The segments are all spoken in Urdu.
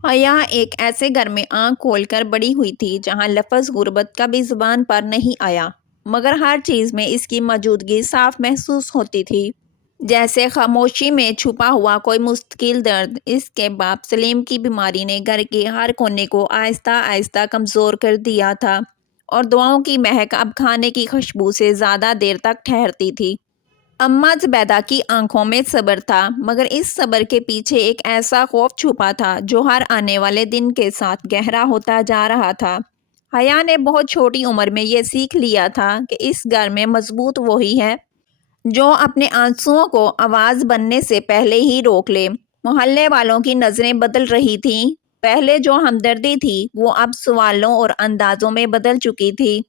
حیا ایک ایسے گھر میں آنکھ کھول کر بڑی ہوئی تھی جہاں لفظ غربت کبھی زبان پر نہیں آیا، مگر ہر چیز میں اس کی موجودگی صاف محسوس ہوتی تھی، جیسے خاموشی میں چھپا ہوا کوئی مستقل درد۔ اس کے باپ سلیم کی بیماری نے گھر کے ہر کونے کو آہستہ آہستہ کمزور کر دیا تھا، اور دعاؤں کی مہک اب کھانے کی خوشبو سے زیادہ دیر تک ٹھہرتی تھی۔ اماں زبیدہ کی آنکھوں میں صبر تھا، مگر اس صبر کے پیچھے ایک ایسا خوف چھپا تھا جو ہر آنے والے دن کے ساتھ گہرا ہوتا جا رہا تھا۔ حیا نے بہت چھوٹی عمر میں یہ سیکھ لیا تھا کہ اس گھر میں مضبوط وہی ہے جو اپنے آنسوؤں کو آواز بننے سے پہلے ہی روک لے۔ محلے والوں کی نظریں بدل رہی تھیں، پہلے جو ہمدردی تھی وہ اب سوالوں اور اندازوں میں بدل چکی تھی۔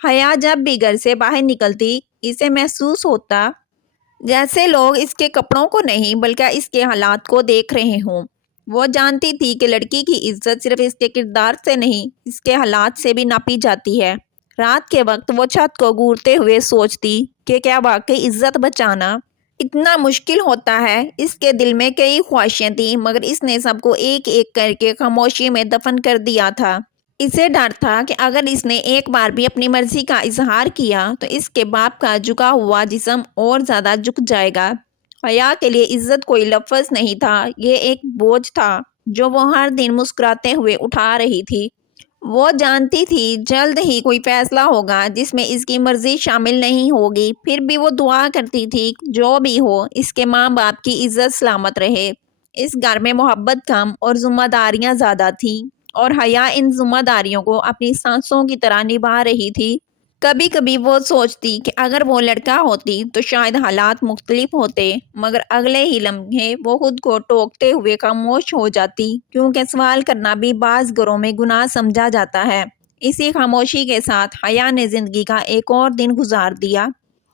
حیا جب بھی گھر سے باہر نکلتی، اسے محسوس ہوتا جیسے لوگ اس کے کپڑوں کو نہیں بلکہ اس کے حالات کو دیکھ رہے ہوں۔ وہ جانتی تھی کہ لڑکی کی عزت صرف اس کے کردار سے نہیں، اس کے حالات سے بھی ناپی جاتی ہے۔ رات کے وقت وہ چھت کو گھورتے ہوئے سوچتی کہ کیا واقعی عزت بچانا اتنا مشکل ہوتا ہے؟ اس کے دل میں کئی خواہشیں تھیں، مگر اس نے سب کو ایک ایک کر کے خاموشی میں دفن کر دیا تھا۔ اسے ڈر تھا کہ اگر اس نے ایک بار بھی اپنی مرضی کا اظہار کیا تو اس کے باپ کا جھکا ہوا جسم اور زیادہ جھک جائے گا۔ حیا کے لیے عزت کوئی لفظ نہیں تھا، یہ ایک بوجھ تھا جو وہ ہر دن مسکراتے ہوئے اٹھا رہی تھی۔ وہ جانتی تھی جلد ہی کوئی فیصلہ ہوگا جس میں اس کی مرضی شامل نہیں ہوگی، پھر بھی وہ دعا کرتی تھی جو بھی ہو اس کے ماں باپ کی عزت سلامت رہے۔ اس گھر میں محبت کم اور ذمہ داریاں زیادہ تھیں، اور حیا ان ذمہ داریوں کو اپنی سانسوں کی طرح نبھا رہی تھی۔ کبھی کبھی وہ سوچتی کہ اگر وہ لڑکا ہوتی تو شاید حالات مختلف ہوتے، مگر اگلے ہی لمحے وہ خود کو ٹوکتے ہوئے خاموش ہو جاتی، کیونکہ سوال کرنا بھی بعض گھروں میں گناہ سمجھا جاتا ہے۔ اسی خاموشی کے ساتھ حیا نے زندگی کا ایک اور دن گزار دیا،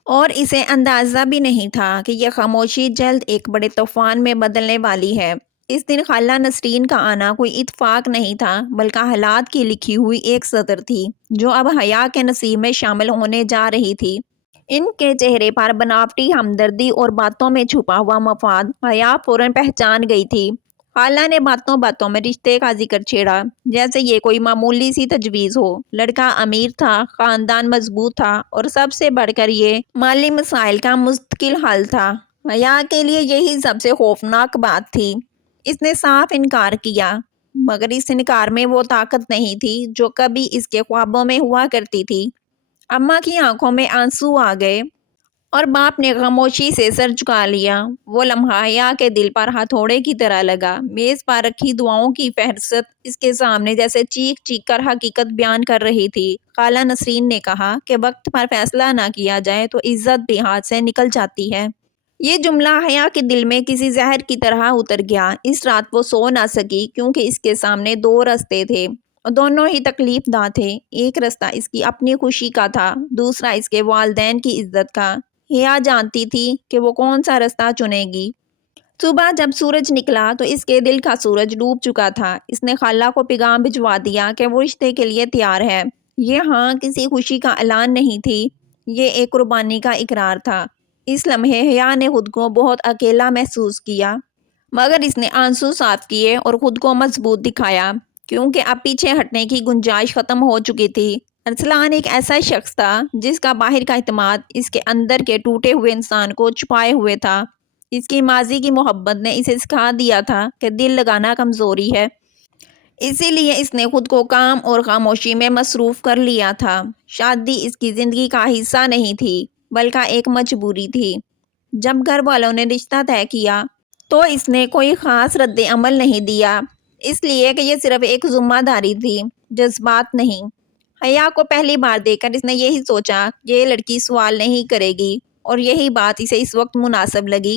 اور اسے اندازہ بھی نہیں تھا کہ یہ خاموشی جلد ایک بڑے طوفان میں بدلنے والی ہے۔ اس دن خالہ نسرین کا آنا کوئی اتفاق نہیں تھا، بلکہ حالات کی لکھی ہوئی ایک سطر تھی جو اب حیا کے نصیب میں شامل ہونے جا رہی تھی۔ ان کے چہرے پر بناوٹی ہمدردی اور باتوں میں چھپا ہوا مفاد حیا فوراً پہچان گئی تھی۔ خالہ نے باتوں باتوں میں رشتے کا ذکر چھیڑا، جیسے یہ کوئی معمولی سی تجویز ہو۔ لڑکا امیر تھا، خاندان مضبوط تھا، اور سب سے بڑھ کر یہ مالی مسائل کا مستقل حل تھا۔ حیا کے لیے یہی سب سے خوفناک بات تھی۔ اس نے صاف انکار کیا، مگر اس انکار میں وہ طاقت نہیں تھی جو کبھی اس کے خوابوں میں ہوا کرتی تھی۔ اماں کی آنکھوں میں آنسو آ گئے، اور باپ نے خاموشی سے سر جھکا لیا۔ وہ لمحہ حیا کے دل پر ہتھوڑے کی طرح لگا۔ میز پر رکھی دعاؤں کی فہرست اس کے سامنے جیسے چیخ چیخ کر حقیقت بیان کر رہی تھی۔ خالہ نسرین نے کہا کہ وقت پر فیصلہ نہ کیا جائے تو عزت بھی ہاتھ سے نکل جاتی ہے۔ یہ جملہ حیا کے دل میں کسی زہر کی طرح اتر گیا۔ اس رات وہ سو نہ سکی، کیونکہ اس کے سامنے دو راستے تھے، اور دونوں ہی تکلیف دہ تھے۔ ایک راستہ اس کی اپنی خوشی کا تھا، دوسرا اس کے والدین کی عزت کا۔ حیا جانتی تھی کہ وہ کون سا راستہ چنے گی۔ صبح جب سورج نکلا تو اس کے دل کا سورج ڈوب چکا تھا۔ اس نے خالہ کو پیغام بھجوا دیا کہ وہ رشتے کے لیے تیار ہے۔ یہ ہاں کسی خوشی کا اعلان نہیں تھی، یہ ایک قربانی کا اقرار تھا۔ اس لمحے حیا نے خود کو بہت اکیلا محسوس کیا، مگر اس نے آنسو صاف کیے اور خود کو مضبوط دکھایا، کیونکہ اب پیچھے ہٹنے کی گنجائش ختم ہو چکی تھی۔ ارسلان ایک ایسا شخص تھا جس کا باہر کا اعتماد اس کے اندر کے ٹوٹے ہوئے انسان کو چھپائے ہوئے تھا۔ اس کی ماضی کی محبت نے اسے سکھا دیا تھا کہ دل لگانا کمزوری ہے، اسی لیے اس نے خود کو کام اور خاموشی میں مصروف کر لیا تھا۔ شادی اس کی زندگی کا حصہ نہیں تھی، بلکہ ایک مجبوری تھی۔ جب گھر والوں نے رشتہ طے کیا تو اس نے کوئی خاص رد عمل نہیں دیا، اس لیے کہ یہ صرف ایک ذمہ داری تھی، جذبات نہیں۔ حیا کو پہلی بار دیکھ کر اس نے یہی سوچا کہ یہ لڑکی سوال نہیں کرے گی، اور یہی بات اسے اس وقت مناسب لگی۔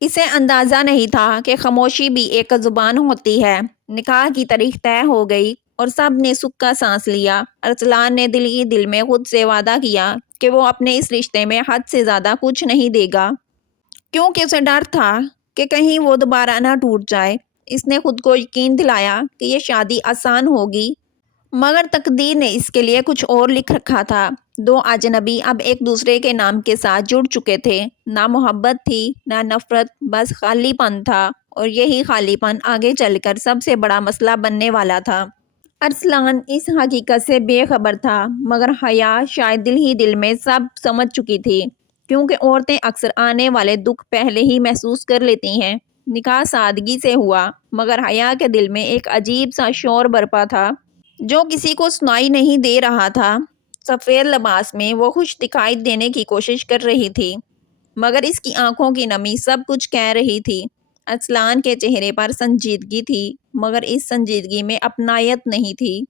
اسے اندازہ نہیں تھا کہ خاموشی بھی ایک زبان ہوتی ہے۔ نکاح کی تاریخ طے ہو گئی اور سب نے سکھ کا سانس لیا۔ ارسلان نے دل ہی دل میں خود سے وعدہ کیا کہ وہ اپنے اس رشتے میں حد سے زیادہ کچھ نہیں دے گا، کیونکہ اسے ڈر تھا کہ کہیں وہ دوبارہ نہ ٹوٹ جائے۔ اس نے خود کو یقین دلایا کہ یہ شادی آسان ہوگی، مگر تقدیر نے اس کے لیے کچھ اور لکھ رکھا تھا۔ دو اجنبی اب ایک دوسرے کے نام کے ساتھ جڑ چکے تھے۔ نہ محبت تھی، نہ نفرت، بس خالی پن تھا، اور یہی خالی پن آگے چل کر سب سے بڑا مسئلہ بننے والا تھا۔ ارسلان اس حقیقت سے بے خبر تھا، مگر حیا شاید دل ہی دل میں سب سمجھ چکی تھی، کیونکہ عورتیں اکثر آنے والے دکھ پہلے ہی محسوس کر لیتی ہیں۔ نکاح سادگی سے ہوا، مگر حیا کے دل میں ایک عجیب سا شور برپا تھا جو کسی کو سنائی نہیں دے رہا تھا۔ سفید لباس میں وہ خوش دکھائی دینے کی کوشش کر رہی تھی، مگر اس کی آنکھوں کی نمی سب کچھ کہہ رہی تھی۔ ارسلان کے چہرے پر سنجیدگی تھی، مگر اس سنجیدگی میں اپنائیت نہیں تھی۔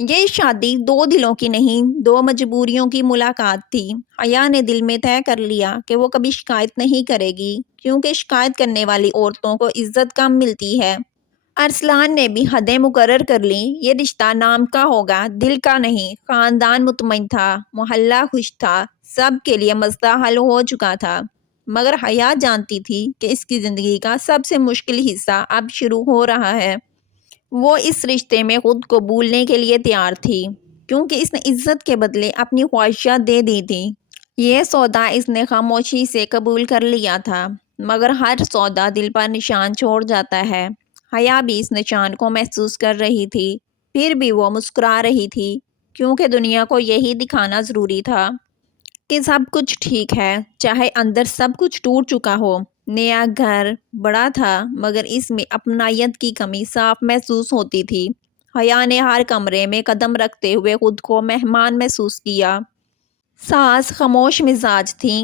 یہ شادی دو دلوں کی نہیں، دو مجبوریوں کی ملاقات تھی۔ حیا نے دل میں طے کر لیا کہ وہ کبھی شکایت نہیں کرے گی، کیونکہ شکایت کرنے والی عورتوں کو عزت کم ملتی ہے۔ ارسلان نے بھی حدیں مقرر کر لیں۔ یہ رشتہ نام کا ہوگا، دل کا نہیں۔ خاندان مطمئن تھا، محلہ خوش تھا، سب کے لیے مسئلہ حل ہو چکا تھا، مگر حیا جانتی تھی کہ اس کی زندگی کا سب سے مشکل حصہ اب شروع ہو رہا ہے۔ وہ اس رشتے میں خود کو بھولنے کے لیے تیار تھی، کیونکہ اس نے عزت کے بدلے اپنی خواہشات دے دی تھی۔ یہ سودا اس نے خاموشی سے قبول کر لیا تھا، مگر ہر سودا دل پر نشان چھوڑ جاتا ہے۔ حیا بھی اس نشان کو محسوس کر رہی تھی، پھر بھی وہ مسکرا رہی تھی، کیونکہ دنیا کو یہی دکھانا ضروری تھا کہ سب کچھ ٹھیک ہے، چاہے اندر سب کچھ ٹوٹ چکا ہو۔ نیا گھر بڑا تھا، مگر اس میں اپنائیت کی کمی صاف محسوس ہوتی تھی۔ حیا نے ہر کمرے میں قدم رکھتے ہوئے خود کو مہمان محسوس کیا۔ ساس خاموش مزاج تھیں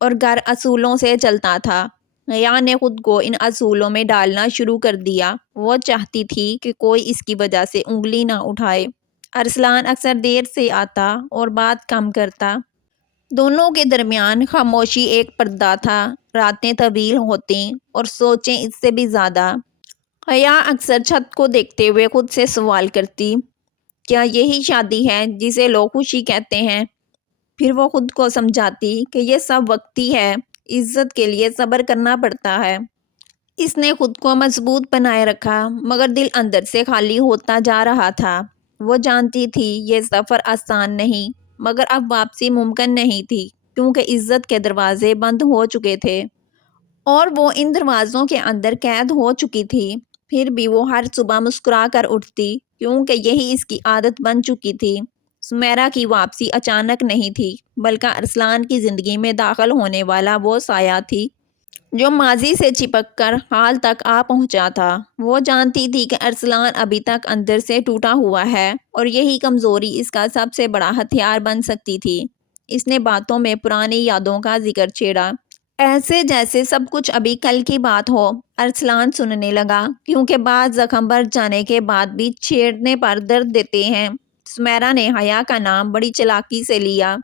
اور گھر اصولوں سے چلتا تھا۔ حیا نے خود کو ان اصولوں میں ڈالنا شروع کر دیا۔ وہ چاہتی تھی کہ کوئی اس کی وجہ سے انگلی نہ اٹھائے۔ ارسلان اکثر دیر سے آتا اور بات کم کرتا۔ دونوں کے درمیان خاموشی ایک پردہ تھا۔ راتیں طویل ہوتیں اور سوچیں اس سے بھی زیادہ۔ حیا اکثر چھت کو دیکھتے ہوئے خود سے سوال کرتی، کیا یہی شادی ہے جسے لوگ خوشی کہتے ہیں؟ پھر وہ خود کو سمجھاتی کہ یہ سب وقتی ہے، عزت کے لیے صبر کرنا پڑتا ہے۔ اس نے خود کو مضبوط بنائے رکھا، مگر دل اندر سے خالی ہوتا جا رہا تھا۔ وہ جانتی تھی یہ سفر آسان نہیں، مگر اب واپسی ممکن نہیں تھی، کیونکہ عزت کے دروازے بند ہو چکے تھے اور وہ ان دروازوں کے اندر قید ہو چکی تھی۔ پھر بھی وہ ہر صبح مسکرا کر اٹھتی، کیونکہ یہی اس کی عادت بن چکی تھی۔ سمیرا کی واپسی اچانک نہیں تھی، بلکہ ارسلان کی زندگی میں داخل ہونے والا وہ سایہ تھی جو ماضی سے چپک کر حال تک آ پہنچا تھا۔ وہ جانتی تھی کہ ارسلان ابھی تک اندر سے ٹوٹا ہوا ہے اور یہی کمزوری اس کا سب سے بڑا ہتھیار بن سکتی تھی۔ اس نے باتوں میں پرانی یادوں کا ذکر چھیڑا، ایسے جیسے سب کچھ ابھی کل کی بات ہو۔ ارسلان سننے لگا، کیونکہ بعض زخم بھر جانے کے بعد بھی چھیڑنے پر درد دیتے ہیں۔ سمیرا نے حیا کا نام بڑی چالاکی سے لیا،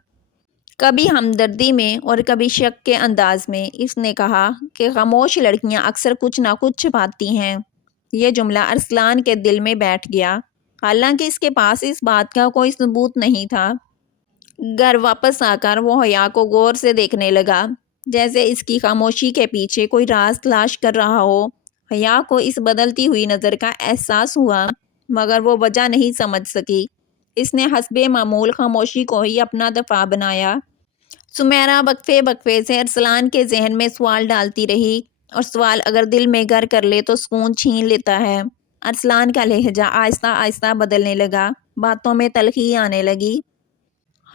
کبھی ہمدردی میں اور کبھی شک کے انداز میں۔ اس نے کہا کہ خاموش لڑکیاں اکثر کچھ نہ کچھ چھپاتی ہیں۔ یہ جملہ ارسلان کے دل میں بیٹھ گیا، حالانکہ اس کے پاس اس بات کا کوئی ثبوت نہیں تھا۔ گھر واپس آ کر وہ حیا کو غور سے دیکھنے لگا، جیسے اس کی خاموشی کے پیچھے کوئی راز تلاش کر رہا ہو۔ حیا کو اس بدلتی ہوئی نظر کا احساس ہوا، مگر وہ وجہ نہیں سمجھ سکی۔ اس نے حسب معمول خاموشی کو ہی اپنا دفاع بنایا۔ سمیرا وقفے وقفے سے ارسلان کے ذہن میں سوال ڈالتی رہی، اور سوال اگر دل میں گھر کر لے تو سکون چھین لیتا ہے۔ ارسلان کا لہجہ آہستہ آہستہ بدلنے لگا، باتوں میں تلخی آنے لگی۔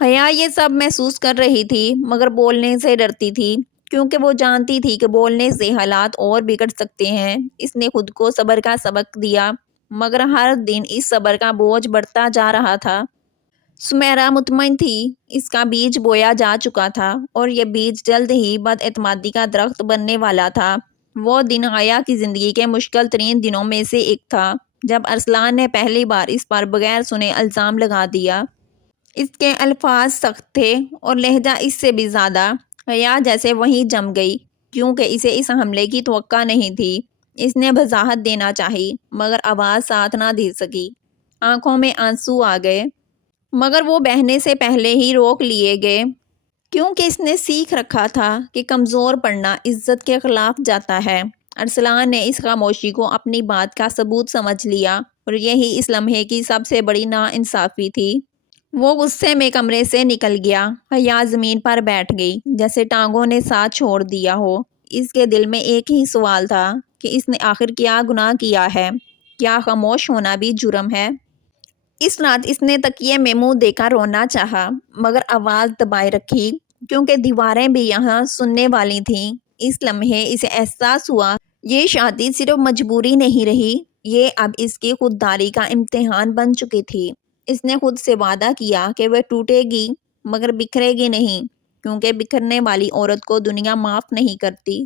حیا یہ سب محسوس کر رہی تھی، مگر بولنے سے ڈرتی تھی، کیونکہ وہ جانتی تھی کہ بولنے سے حالات اور بگڑ سکتے ہیں۔ اس نے خود کو صبر کا سبق دیا، مگر ہر دن اس صبر کا بوجھ بڑھتا جا رہا تھا۔ سمیرا مطمئن تھی، اس کا بیج بویا جا چکا تھا اور یہ بیج جلد ہی بد اعتمادی کا درخت بننے والا تھا۔ وہ دن حیا کی زندگی کے مشکل ترین دنوں میں سے ایک تھا، جب ارسلان نے پہلی بار اس پر بغیر سنے الزام لگا دیا۔ اس کے الفاظ سخت تھے اور لہجہ اس سے بھی زیادہ۔ حیا جیسے وہیں جم گئی، کیونکہ اسے اس حملے کی توقع نہیں تھی۔ اس نے وضاحت دینا چاہی، مگر آواز ساتھ نہ دے سکی۔ آنکھوں میں آنسو آ گئے، مگر وہ بہنے سے پہلے ہی روک لیے گئے، کیونکہ اس نے سیکھ رکھا تھا کہ کمزور پڑنا عزت کے خلاف جاتا ہے۔ ارسلان نے اس خاموشی کو اپنی بات کا ثبوت سمجھ لیا، اور یہی اس لمحے کی سب سے بڑی ناانصافی تھی۔ وہ غصے میں کمرے سے نکل گیا۔ حیا زمین پر بیٹھ گئی، جیسے ٹانگوں نے ساتھ چھوڑ دیا ہو۔ اس کے دل میں ایک ہی سوال تھا، کہ اس نے آخر کیا گناہ کیا ہے، کیا خاموش ہونا بھی جرم ہے؟ اس رات اس نے تکیے میں منہ دے کر رونا چاہا، مگر آواز دبائے رکھی، کیونکہ دیواریں بھی یہاں سننے والی تھیں۔ اس لمحے اسے احساس ہوا یہ شادی صرف مجبوری نہیں رہی، یہ اب اس کی خودداری کا امتحان بن چکی تھی۔ اس نے خود سے وعدہ کیا کہ وہ ٹوٹے گی مگر بکھرے گی نہیں، کیونکہ بکھرنے والی عورت کو دنیا معاف نہیں کرتی۔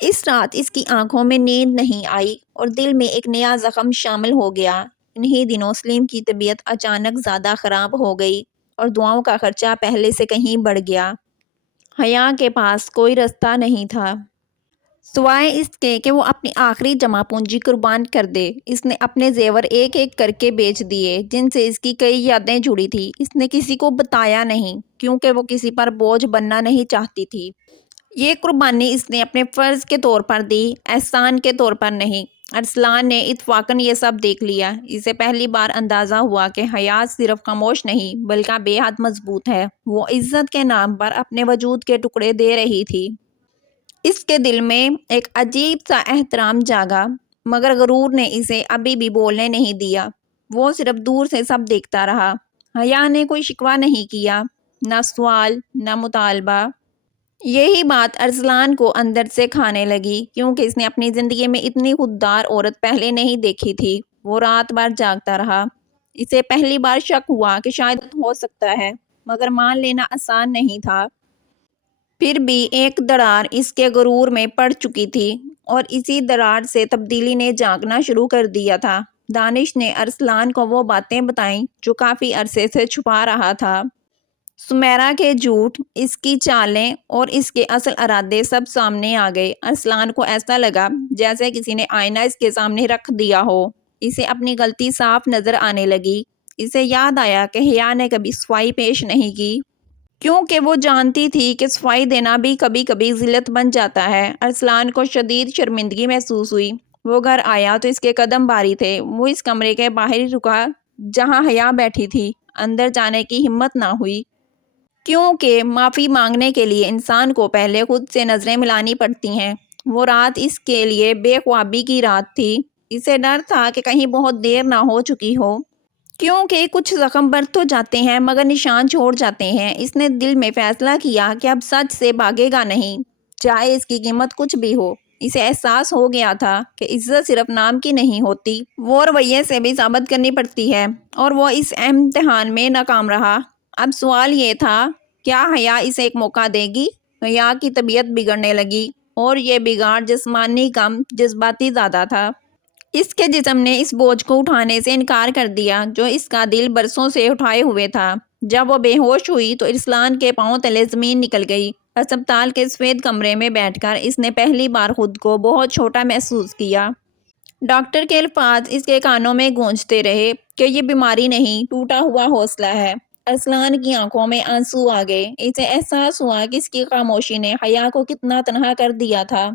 اس رات اس کی آنکھوں میں نیند نہیں آئی اور دل میں ایک نیا زخم شامل ہو گیا۔ انہی دنوں سلیم کی طبیعت اچانک زیادہ خراب ہو گئی اور دواؤں کا خرچہ پہلے سے کہیں بڑھ گیا۔ حیا کے پاس کوئی راستہ نہیں تھا سوائے اس کے کہ وہ اپنی آخری جمع پونجی قربان کر دے۔ اس نے اپنے زیور ایک ایک کر کے بیچ دیے، جن سے اس کی کئی یادیں جڑی تھی۔ اس نے کسی کو بتایا نہیں، کیونکہ وہ کسی پر بوجھ بننا نہیں چاہتی تھی۔ یہ قربانی اس نے اپنے فرض کے طور پر دی، احسان کے طور پر نہیں۔ ارسلان نے اتفاقاً یہ سب دیکھ لیا۔ اسے پہلی بار اندازہ ہوا کہ حیا صرف خاموش نہیں بلکہ بے حد مضبوط ہے۔ وہ عزت کے نام پر اپنے وجود کے ٹکڑے دے رہی تھی۔ اس کے دل میں ایک عجیب سا احترام جاگا، مگر غرور نے اسے ابھی بھی بولنے نہیں دیا۔ وہ صرف دور سے سب دیکھتا رہا۔ حیا نے کوئی شکوہ نہیں کیا، نہ سوال، نہ مطالبہ۔ یہی بات ارسلان کو اندر سے کھانے لگی، کیونکہ اس نے اپنی زندگی میں اتنی خوددار عورت پہلے نہیں دیکھی تھی۔ وہ رات بھر جاگتا رہا۔ اسے پہلی بار شک ہوا کہ شاید ہو سکتا ہے، مگر مان لینا آسان نہیں تھا۔ پھر بھی ایک دراڑ اس کے غرور میں پڑ چکی تھی، اور اسی دراڑ سے تبدیلی نے جاگنا شروع کر دیا تھا۔ دانش نے ارسلان کو وہ باتیں بتائیں جو کافی عرصے سے چھپا رہا تھا۔ سمیرا کے جھوٹ، اس کی چالیں اور اس کے اصل ارادے سب سامنے آ گئے۔ ارسلان کو ایسا لگا جیسے کسی نے آئینہ اس کے سامنے رکھ دیا ہو۔ اسے اپنی غلطی صاف نظر آنے لگی۔ اسے یاد آیا کہ حیا نے کبھی صفائی پیش نہیں کی، کیونکہ وہ جانتی تھی کہ صفائی دینا بھی کبھی کبھی ذلت بن جاتا ہے۔ ارسلان کو شدید شرمندگی محسوس ہوئی۔ وہ گھر آیا تو اس کے قدم بھاری تھے۔ وہ اس کمرے کے باہر رکا جہاں حیا بیٹھی تھی۔ اندر جانے کی ہمت نہ ہوئی، کیونکہ معافی مانگنے کے لیے انسان کو پہلے خود سے نظریں ملانی پڑتی ہیں۔ وہ رات اس کے لیے بے خوابی کی رات تھی۔ اسے ڈر تھا کہ کہیں بہت دیر نہ ہو چکی ہو، کیونکہ کچھ زخم بھر تو جاتے ہیں مگر نشان چھوڑ جاتے ہیں۔ اس نے دل میں فیصلہ کیا کہ اب سچ سے بھاگے گا نہیں، چاہے اس کی قیمت کچھ بھی ہو۔ اسے احساس ہو گیا تھا کہ عزت صرف نام کی نہیں ہوتی، وہ رویے سے بھی ثابت کرنی پڑتی ہے، اور وہ اس امتحان میں ناکام رہا۔ اب سوال یہ تھا، کیا حیا اسے ایک موقع دے گی؟ حیا کی طبیعت بگڑنے لگی، اور یہ بگاڑ جسمانی کم جذباتی زیادہ تھا۔ اس کے جسم نے اس بوجھ کو اٹھانے سے انکار کر دیا جو اس کا دل برسوں سے اٹھائے ہوئے تھا۔ جب وہ بے ہوش ہوئی تو ارسلان کے پاؤں تلے زمین نکل گئی۔ ہسپتال کے سفید کمرے میں بیٹھ کر اس نے پہلی بار خود کو بہت چھوٹا محسوس کیا۔ ڈاکٹر کے الفاظ اس کے کانوں میں گونجتے رہے کہ یہ بیماری نہیں، ٹوٹا ہوا حوصلہ ہے۔ ارسلان کی آنکھوں میں آنسو آ گئے۔ اسے احساس ہوا کہ اس کی خاموشی نے حیا کو کتنا تنہا کر دیا تھا۔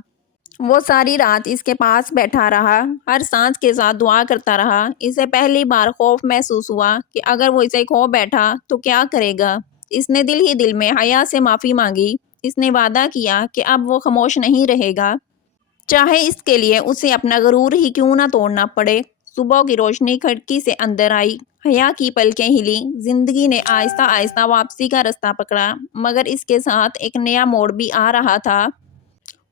وہ ساری رات اس کے پاس بیٹھا رہا، ہر سانس کے ساتھ دعا کرتا رہا۔ اسے پہلی بار خوف محسوس ہوا کہ اگر وہ اسے کھو بیٹھا تو کیا کرے گا۔ اس نے دل ہی دل میں حیا سے معافی مانگی۔ اس نے وعدہ کیا کہ اب وہ خاموش نہیں رہے گا، چاہے اس کے لیے اسے اپنا غرور ہی کیوں نہ توڑنا پڑے۔ صبح کی روشنی کھڑکی سے اندر آئی۔ حیا کی پلکیں ہلیں۔ زندگی نے آہستہ آہستہ واپسی کا راستہ پکڑا، مگر اس کے ساتھ ایک نیا موڑ بھی آ رہا تھا۔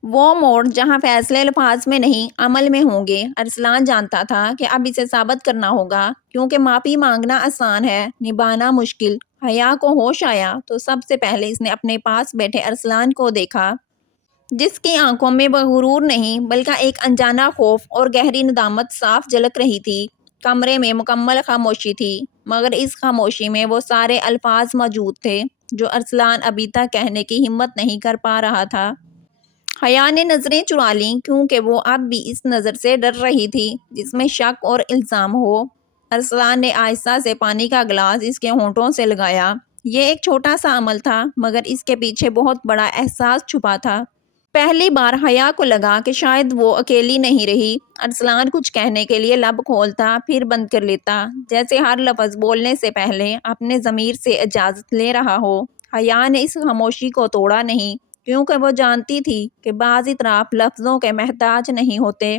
وہ موڑ جہاں فیصلے الفاظ میں نہیں عمل میں ہوں گے۔ ارسلان جانتا تھا کہ اب اسے ثابت کرنا ہوگا، کیونکہ معافی مانگنا آسان ہے، نبھانا مشکل۔ حیا کو ہوش آیا تو سب سے پہلے اس نے اپنے پاس بیٹھے ارسلان کو دیکھا، جس کی آنکھوں میں غرور نہیں بلکہ ایک انجانا خوف اور گہری ندامت صاف جھلک رہی تھی۔ کمرے میں مکمل خاموشی تھی، مگر اس خاموشی میں وہ سارے الفاظ موجود تھے جو ارسلان ابھی تک کہنے کی ہمت نہیں کر پا رہا تھا۔ حیا نے نظریں چرا لیں، کیونکہ وہ اب بھی اس نظر سے ڈر رہی تھی جس میں شک اور الزام ہو۔ ارسلان نے آہستہ سے پانی کا گلاس اس کے ہونٹوں سے لگایا۔ یہ ایک چھوٹا سا عمل تھا، مگر اس کے پیچھے بہت بڑا احساس چھپا تھا۔ پہلی بار حیا کو لگا کہ شاید وہ اکیلی نہیں رہی۔ ارسلان کچھ کہنے کے لیے لب کھولتا پھر بند کر لیتا، جیسے ہر لفظ بولنے سے پہلے اپنے ضمیر سے اجازت لے رہا ہو۔ حیا نے اس خاموشی کو توڑا نہیں، کیونکہ وہ جانتی تھی کہ بعض اطراف لفظوں کے محتاج نہیں ہوتے۔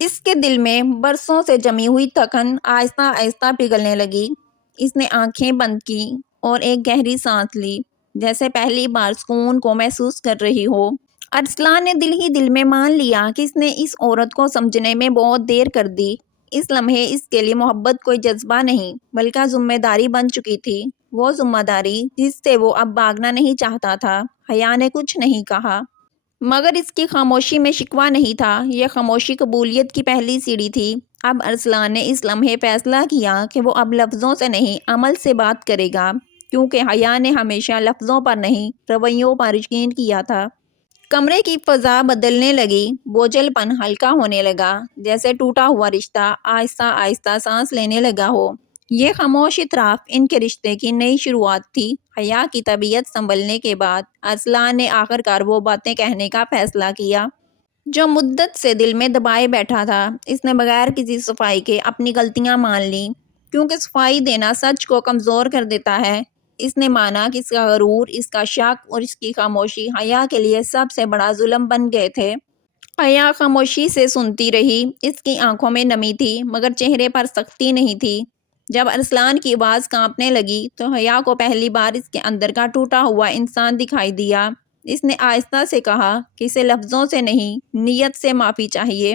اس کے دل میں برسوں سے جمی ہوئی تھکن آہستہ آہستہ پگھلنے لگی۔ اس نے آنکھیں بند کی اور ایک گہری سانس لی، جیسے پہلی بار سکون کو محسوس کر رہی ہو۔ ارسلان نے دل ہی دل میں مان لیا کہ اس نے اس عورت کو سمجھنے میں بہت دیر کر دی۔ اس لمحے اس کے لیے محبت کوئی جذبہ نہیں بلکہ ذمہ داری بن چکی تھی، وہ ذمہ داری جس سے وہ اب بھاگنا نہیں چاہتا تھا۔ حیا نے کچھ نہیں کہا، مگر اس کی خاموشی میں شکوہ نہیں تھا، یہ خاموشی قبولیت کی پہلی سیڑھی تھی۔ اب ارسلان نے اس لمحے فیصلہ کیا کہ وہ اب لفظوں سے نہیں عمل سے بات کرے گا، کیونکہ حیا نے ہمیشہ لفظوں پر نہیں رویوں پر یقین کیا تھا۔ کمرے کی فضا بدلنے لگی، بوجھل پن ہلکا ہونے لگا، جیسے ٹوٹا ہوا رشتہ آہستہ آہستہ سانس لینے لگا ہو۔ یہ خاموش اطراف ان کے رشتے کی نئی شروعات تھی۔ حیا کی طبیعت سنبھلنے کے بعد ارسلان نے آخر کار وہ باتیں کہنے کا فیصلہ کیا جو مدت سے دل میں دبائے بیٹھا تھا۔ اس نے بغیر کسی صفائی کے اپنی غلطیاں مان لیں، کیونکہ صفائی دینا سچ کو کمزور کر دیتا ہے۔ اس نے مانا کہ اس کا غرور، اس کا شک اور اس کی خاموشی حیا کے لیے سب سے بڑا ظلم بن گئے تھے۔ حیا خاموشی سے سنتی رہی، اس کی آنکھوں میں نمی تھی مگر چہرے پر سختی نہیں تھی۔ جب ارسلان کی آواز کانپنے لگی تو حیا کو پہلی بار اس کے اندر کا ٹوٹا ہوا انسان دکھائی دیا۔ اس نے آہستہ سے کہا کہ اسے لفظوں سے نہیں، نیت سے معافی چاہیے۔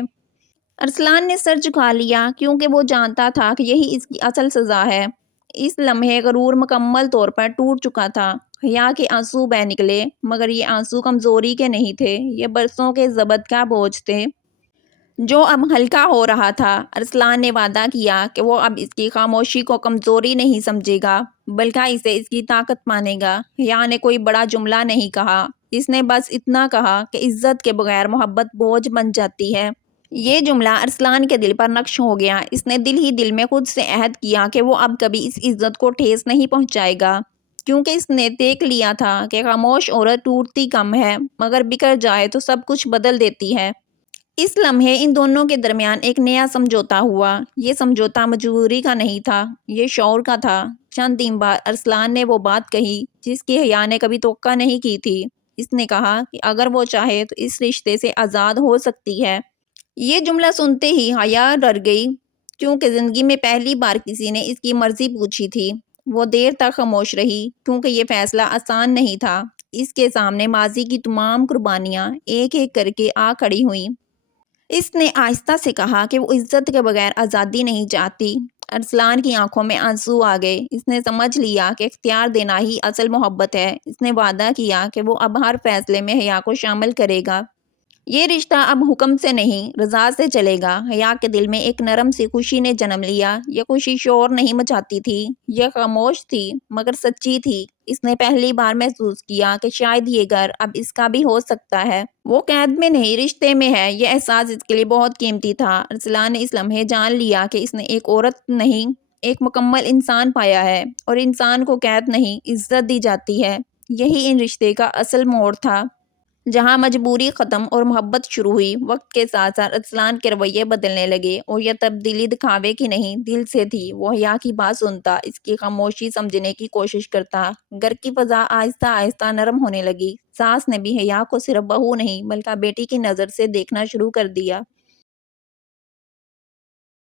ارسلان نے سر جھکا لیا، کیونکہ وہ جانتا تھا کہ یہی اس کی اصل سزا ہے۔ اس لمحے غرور مکمل طور پر ٹوٹ چکا تھا۔ حیا کے آنسو بہہ نکلے، مگر یہ آنسو کمزوری کے نہیں تھے، یہ برسوں کے ضبط کا بوجھ تھے جو اب ہلکا ہو رہا تھا۔ ارسلان نے وعدہ کیا کہ وہ اب اس کی خاموشی کو کمزوری نہیں سمجھے گا بلکہ اسے اس کی طاقت مانے گا۔ حیا نے کوئی بڑا جملہ نہیں کہا، اس نے بس اتنا کہا کہ عزت کے بغیر محبت بوجھ بن جاتی ہے۔ یہ جملہ ارسلان کے دل پر نقش ہو گیا۔ اس نے دل ہی دل میں خود سے عہد کیا کہ وہ اب کبھی اس عزت کو ٹھیس نہیں پہنچائے گا، کیونکہ اس نے دیکھ لیا تھا کہ خاموش عورت ٹوٹتی کم ہے مگر بکھر جائے تو سب کچھ بدل دیتی ہے۔ اس لمحے ان دونوں کے درمیان ایک نیا سمجھوتا ہوا۔ یہ سمجھوتا مجبوری کا نہیں تھا، یہ شعور کا تھا۔ چند دن بعد ارسلان نے وہ بات کہی جس کی حیا نے کبھی توقع نہیں کی تھی۔ اس نے کہا کہ اگر وہ چاہے تو اس رشتے سے آزاد ہو سکتی ہے۔ یہ جملہ سنتے ہی حیا ڈر گئی، کیونکہ زندگی میں پہلی بار کسی نے اس کی مرضی پوچھی تھی۔ وہ دیر تک خاموش رہی، کیونکہ یہ فیصلہ آسان نہیں تھا۔ اس کے سامنے ماضی کی تمام قربانیاں ایک ایک کر کے آ کھڑی ہوئیں۔ اس نے آہستہ سے کہا کہ وہ عزت کے بغیر آزادی نہیں چاہتی۔ ارسلان کی آنکھوں میں آنسو آ گئے۔ اس نے سمجھ لیا کہ اختیار دینا ہی اصل محبت ہے۔ اس نے وعدہ کیا کہ وہ اب ہر فیصلے میں حیا کو شامل کرے گا۔ یہ رشتہ اب حکم سے نہیں، رضا سے چلے گا۔ حیا کے دل میں ایک نرم سی خوشی نے جنم لیا۔ یہ خوشی شور نہیں مچاتی تھی، یہ خاموش تھی مگر سچی تھی۔ اس نے پہلی بار محسوس کیا کہ شاید یہ گھر اب اس کا بھی ہو سکتا ہے۔ وہ قید میں نہیں، رشتے میں ہے۔ یہ احساس اس کے لیے بہت قیمتی تھا۔ ارسلان نے اس لمحے جان لیا کہ اس نے ایک عورت نہیں، ایک مکمل انسان پایا ہے، اور انسان کو قید نہیں، عزت دی جاتی ہے۔ یہی ان رشتے کا اصل موڑ تھا، جہاں مجبوری ختم اور محبت شروع ہوئی۔ وقت کے ساتھ ساتھ ارسلان کے رویے بدلنے لگے، اور یہ تبدیلی دکھاوے کی نہیں، دل سے تھی۔ وہ حیا کی بات سنتا، اس کی خاموشی سمجھنے کی کوشش کرتا۔ گھر کی فضا آہستہ آہستہ نرم ہونے لگی۔ ساس نے بھی حیا کو صرف بہو نہیں بلکہ بیٹی کی نظر سے دیکھنا شروع کر دیا۔